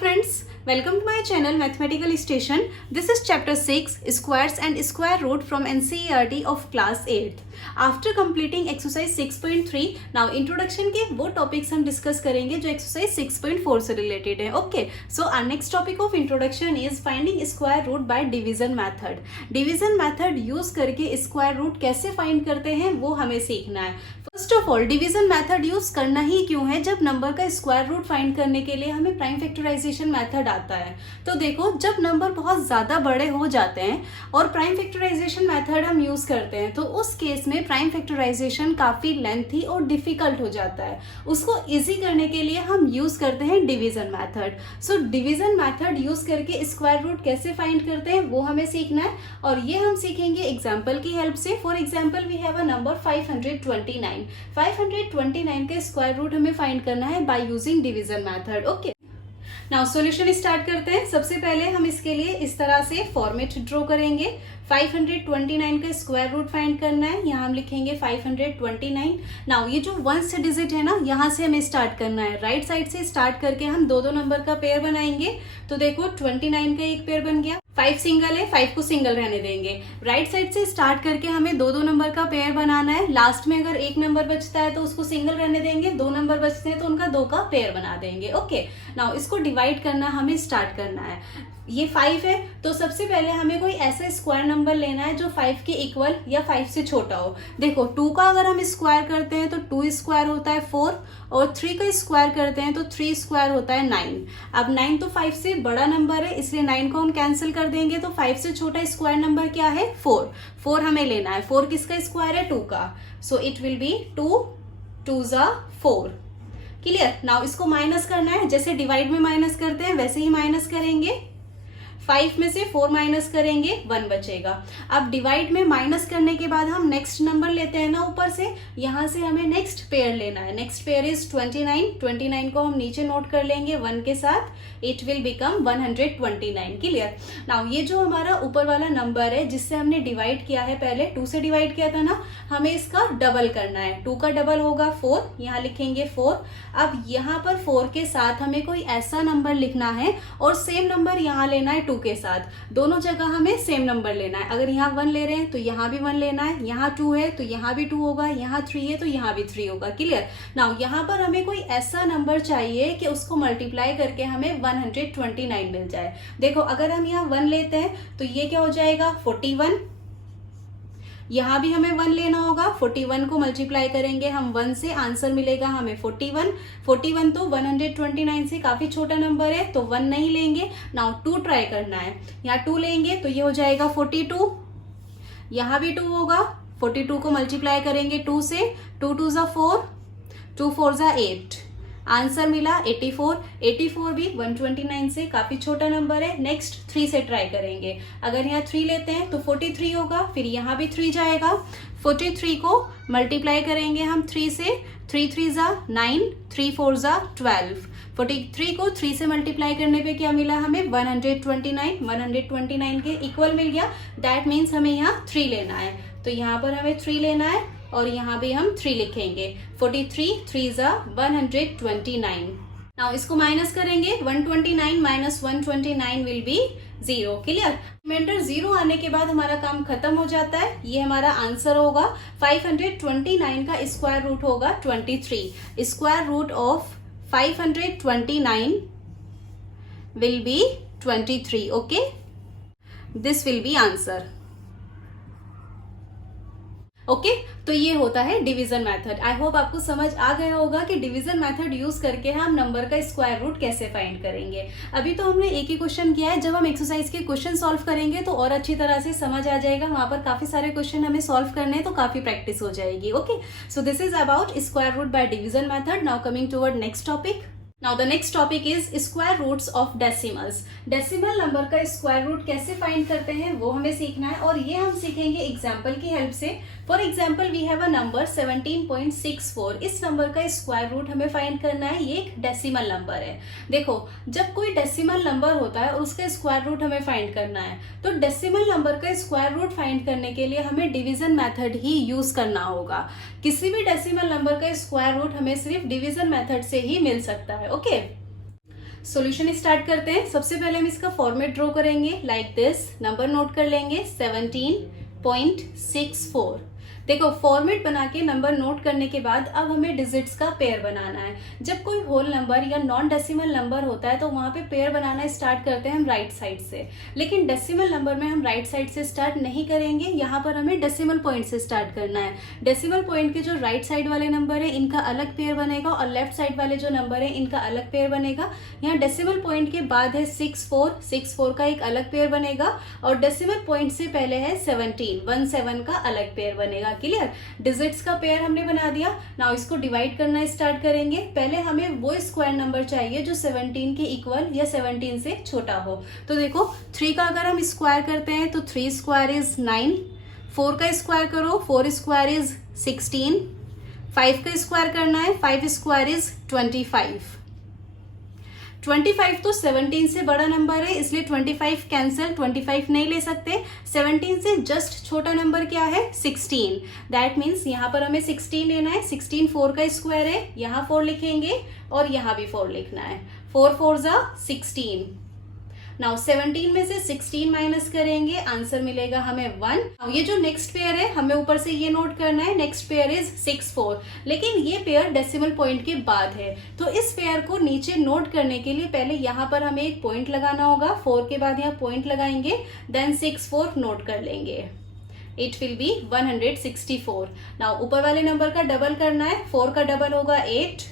friends, welcome to my channel Mathematical Station. This is chapter 6 Squares and Square Root from NCERT of class 8th. After completing exercise 6.3, now introduction के वो topics हम discuss करेंगे जो exercise 6.4 से related है. Okay, so our next topic of introduction is finding square root by division method. Division method use करके square root कैसे find करते हैं वो हमें सीखना है. First of all division method use करना ही क्यों है जब नंबर का स्क्वायर रूट फाइंड करने के लिए हमें प्राइम फैक्टराइजेशन मेथड आता है. तो देखो, जब नंबर बहुत ज्यादा बड़े हो जाते हैं और प्राइम फैक्टराइजेशन मेथड हम यूज करते हैं तो उस केस में प्राइम फैक्टराइजेशन काफी लेंथी और डिफिकल्ट हो जाता है. उसको इजी करने के लिए हम यूज करते हैं division method. So division method use करके स्क्वायर रूट कैसे फाइंड करते हैं वो हमें सीखना है और ये हम सीखेंगे एग्जाम्पल की हेल्प से. For example we have a number 529. 529 का स्क्वायर रूट हमें फाइंड करना है by using division method. Okay, now solution start करते हैं. सबसे पहले हम इसके लिए इस तरह से फॉर्मेट ड्रॉ करेंगे. 529 का स्क्वायर रूट फाइंड करना है. यहाँ हम लिखेंगे 529. नाउ ये जो 1st डिजिट है ना, यहाँ से हमें स्टार्ट करना है. राइट साइड से स्टार्ट करके हम दो दो नंबर का पेयर बनाएंगे. तो देखो 29 का एक पेयर बन गया. 5 सिंगल है, 5 को सिंगल रहने देंगे. राइट साइड से स्टार्ट करके हमें दो दो नंबर का पेयर बनाना है. लास्ट में अगर एक नंबर बचता है तो उसको सिंगल रहने देंगे. दो नंबर बचते हैं तो उनका दो का पेयर बना देंगे. ओके, नाउ इसको डिवाइड करना हमें स्टार्ट करना है. ये 5 है तो सबसे पहले हमें कोई ऐसा स्क्वायर नंबर लेना है जो 5 के इक्वल या 5 से छोटा हो. देखो 2 का अगर हम स्क्वायर करते हैं तो 2 स्क्वायर होता है 4 और 3 का स्क्वायर करते हैं तो 3 स्क्वायर होता है 9. अब 9 तो 5 से बड़ा नंबर है इसलिए 9 को हम कैंसिल कर देंगे. तो 5 से छोटा स्क्वायर नंबर क्या है? 4 हमें लेना है. 4 किसका स्क्वायर है? 2 का. सो इट विल बी 2 2 जा 4. क्लियर. नाउ इसको माइनस करना है. जैसे डिवाइड में माइनस करते हैं वैसे ही माइनस करेंगे. 5 में से 4 माइनस करेंगे 1 बचेगा. अब डिवाइड में माइनस करने के बाद हम नेक्स्ट नंबर लेते हैं ना ऊपर से. यहाँ से हमें नेक्स्ट पेयर लेना है. Next pair is 29. 29 को हम नीचे नोट कर लेंगे 1 के साथ. It will become 129. Clear. Now ये जो हमारा ऊपर वाला नंबर है जिससे हमने डिवाइड किया है, पहले 2 से डिवाइड किया था ना, हमें इसका डबल करना है. 2 का डबल होगा 4. यहाँ लिखेंगे 4. अब यहाँ पर 4 के साथ हमें कोई ऐसा नंबर लिखना है और सेम नंबर यहाँ लेना है 2 के साथ. दोनों जगह हमें सेम नंबर लेना है. अगर यहाँ 1 ले रहे हैं तो यहाँ भी 1 लेना है. यहाँ 2 है तो यहाँ भी 2 होगा. यहाँ 3 है तो यहाँ भी 3 होगा. क्लियर. नाउ यहाँ पर हमें कोई ऐसा नंबर चाहिए कि उसको मल्टीप्लाई करके हमें 129 मिल जाए. देखो अगर हम यहाँ 1 लेते हैं तो ये क्या हो जाएगा? 41. यहाँ भी हमें 1 लेना होगा. 41 को मल्टीप्लाई करेंगे हम 1 से, आंसर मिलेगा हमें 41. 41 तो 129 से काफी छोटा नंबर है तो 1 नहीं लेंगे. नाउ 2 ट्राई करना है. यहाँ 2 लेंगे तो ये हो जाएगा 42. यहाँ भी 2 होगा. 42 को मल्टीप्लाई करेंगे 2 से. 2 2 जा 4, 2 4 जा 8. आंसर मिला 84. 84 भी 129 से काफी छोटा नंबर है. नेक्स्ट 3 से ट्राई करेंगे. अगर यहाँ 3 लेते हैं तो 43 होगा. फिर यहाँ भी 3 जाएगा. 43 को मल्टीप्लाई करेंगे हम 3 से. 3 3 जा 9, 3 4 जा 12. 43 को 3 से मल्टीप्लाई करने पे क्या मिला हमें? 129. 129 के इक्वल मिल गया. दैट मीन्स हमें यहाँ 3 लेना है. तो यहाँ पर हमें 3 लेना है और यहाँ भी हम 3 लिखेंगे. 43 3 जा 129. नाउ इसको माइनस करेंगे. 129 minus 129 will be 0. Clear. Reminder 0 आने के बाद हमारा काम खत्म हो जाता है. ये हमारा आंसर होगा. 529 का स्क्वायर रूट होगा 23. Square root of 529 will be 23. Okay, this will be answer. Okay, तो ये होता है डिवीजन मेथड. आई होप आपको समझ आ गया होगा कि डिवीजन मेथड यूज करके हम नंबर का स्क्वायर रूट कैसे फाइंड करेंगे. अभी तो हमने एक ही क्वेश्चन किया है. जब हम एक्सरसाइज के क्वेश्चन सॉल्व करेंगे तो और अच्छी तरह से समझ आ जाएगा. वहां पर काफी सारे क्वेश्चन हमें सॉल्व करने हैं तो काफी प्रैक्टिस हो जाएगी. Okay, so this is about square root by division method. Now coming toward next topic. Now the next topic is square roots of decimals. Decimal number का स्क्वायर रूट कैसे find करते हैं वो हमें सीखना है और ये हम सीखेंगे एग्जाम्पल की हेल्प से. For example we have a number 17.64. इस नंबर का स्क्वायर रूट हमें फाइंड करना है. ये एक डेसिमल नंबर है. देखो, जब कोई डेसिमल नंबर होता है और उसका स्क्वायर रूट हमें फाइंड करना है तो डेसिमल नंबर का स्क्वायर रूट फाइंड करने के लिए हमें डिवीजन मेथड ही यूज करना होगा. किसी भी डेसिमल नंबर का स्क्वायर रूट हमें सिर्फ डिवीजन मेथड से ही मिल सकता है. ओके, सॉल्यूशन स्टार्ट करते हैं। सबसे पहले हम इसका फॉर्मेट ड्रॉ करेंगे लाइक दिस। नंबर नोट कर लेंगे 17.64। देखो फॉर्मेट बना के नंबर नोट करने के बाद अब हमें डिजिट्स का पेयर बनाना है। जब कोई होल नंबर या नॉन डेसिमल नंबर होता है तो वहां पे पेयर बनाना स्टार्ट करते हैं हम राइट साइड से, लेकिन डेसिमल नंबर में हम राइट साइड से स्टार्ट नहीं करेंगे। यहाँ पर हमें डेसिमल पॉइंट से स्टार्ट करना है। डेसिमल पॉइंट के जो राइट साइड वाले नंबर है इनका अलग पेयर बनेगा और लेफ्ट साइड वाले जो नंबर है इनका अलग पेयर बनेगा। यहाँ डेसिमल पॉइंट के बाद है 64 का एक अलग पेयर बनेगा और डेसिमल पॉइंट से पहले है 17 का अलग पेयर बनेगा। क्लियर? डिजिट्स का पेयर हमने बना दिया। नाउ इसको डिवाइड करना स्टार्ट करेंगे। पहले हमें वो स्क्वायर नंबर चाहिए जो 17 के इक्वल या 17 से छोटा हो। तो देखो 3 का अगर हम स्क्वायर करते हैं तो 3 स्क्वायर इज 9, 4 का स्क्वायर करो 4 स्क्वायर इज 16, 5 का स्क्वायर करना है 5 स्क्वायर इज 25। 25 तो 17 से बड़ा नंबर है इसलिए 25 कैंसिल, 25 नहीं ले सकते। 17 से जस्ट छोटा नंबर क्या है 16। दैट मीन्स यहाँ पर हमें 16 लेना है। 16 4 का स्क्वायर है, यहाँ 4 लिखेंगे और यहाँ भी 4 लिखना है। 4 4 जा 16। नाउ 17 में से 16 माइनस करेंगे, आंसर मिलेगा हमें 1। ये जो नेक्स्ट पेयर है हमें ऊपर से ये नोट करना है, नेक्स्ट पेयर इज 6 4, लेकिन ये पेयर डेसिमल पॉइंट के बाद है तो इस पेयर को नीचे नोट करने के लिए पहले यहाँ पर हमें एक पॉइंट लगाना होगा। 4 के बाद यहाँ पॉइंट लगाएंगे, देन 6 4 नोट कर लेंगे। It will be 164। नाउ ऊपर वाले नंबर का डबल करना है, 4 का डबल होगा 8।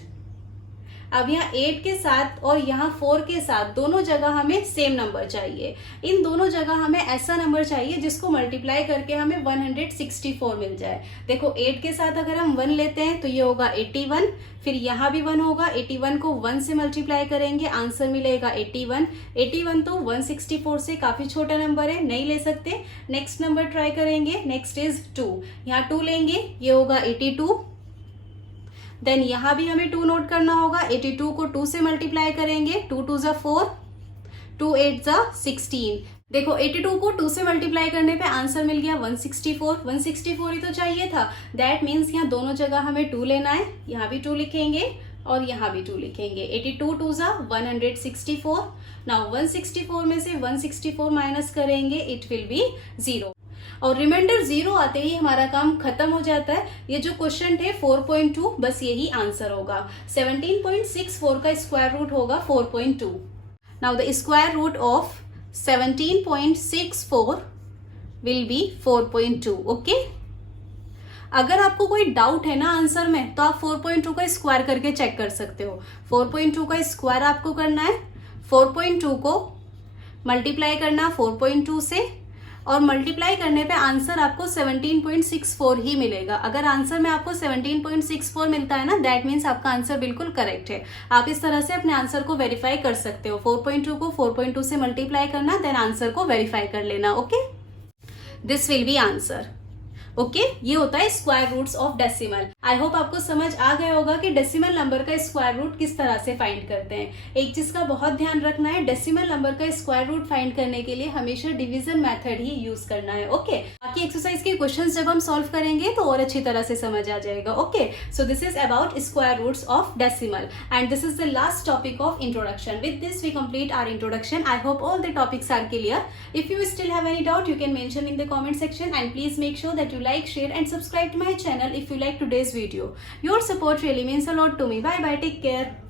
अब यहाँ 8 के साथ और यहाँ 4 के साथ दोनों जगह हमें सेम नंबर चाहिए। इन दोनों जगह हमें ऐसा नंबर चाहिए जिसको मल्टीप्लाई करके हमें 164 मिल जाए। देखो 8 के साथ अगर हम 1 लेते हैं तो ये होगा 81, फिर यहाँ भी 1 होगा। 81 को 1 से मल्टीप्लाई करेंगे, आंसर मिलेगा 81। 81 तो 164 से काफी छोटा नंबर है, नहीं ले सकते। नेक्स्ट नंबर ट्राई करेंगे, नेक्स्ट इज 2। यहाँ 2 लेंगे, ये होगा 82। देन यहाँ भी हमें 2 नोट करना होगा। 82 को 2 से मल्टीप्लाई करेंगे, 2 2 जा 4, 2 8 जा 16। देखो 82 को 2 से मल्टीप्लाई करने पे आंसर मिल गया 164। 164 ही तो चाहिए था। दैट मीन्स यहाँ दोनों जगह हमें 2 लेना है, यहाँ भी 2 लिखेंगे और यहाँ भी 2 लिखेंगे। 82 2 जा 164। नाउ 164 में से 164 माइनस करेंगे, इट विल बी 0 और रिमाइंडर 0 आते ही हमारा काम खत्म हो जाता है। ये जो क्वेश्चन थे 4.2, बस यही आंसर होगा। 17.64 का स्क्वायर रूट होगा 4.2। Now the square root of 17.64 will be 4.2। Okay, अगर आपको कोई डाउट है ना आंसर में तो आप 4.2 का स्क्वायर करके चेक कर सकते हो। 4.2 का स्क्वायर आपको करना है, 4.2 को मल्टीप्लाई करना 4.2 से और मल्टीप्लाई करने पे आंसर आपको 17.64 ही मिलेगा। अगर आंसर में आपको 17.64 मिलता है ना, दैट मीन्स आपका आंसर बिल्कुल करेक्ट है। आप इस तरह से अपने आंसर को वेरीफाई कर सकते हो। 4.2 को 4.2 से मल्टीप्लाई करना, देन आंसर को वेरीफाई कर लेना। Okay, this will be answer. Okay, ये होता है square roots of decimal. I hope आपको समझ आ गया होगा कि डेसिमल नंबर का स्क्वायर रूट किस तरह से फाइंड करते हैं। एक चीज का बहुत ध्यान रखना है, डेसिमल नंबर का स्क्वायर रूट फाइंड करने के लिए हमेशा डिवीजन मेथड ही यूज करना है। ओके, बाकी एक्सरसाइज के क्वेश्चंस जब हम सॉल्व करेंगे तो और अच्छी तरह से समझ आ जाएगा। Okay, so this is about square roots of decimal and this is the last topic of introduction. With this we complete our introduction. I hope all the topics are clear. If you still have any doubt, you can mention in the comment section and please make sure that you like, share and subscribe to my channel if you like today's video. Your support really means a lot to me. Bye bye, take care.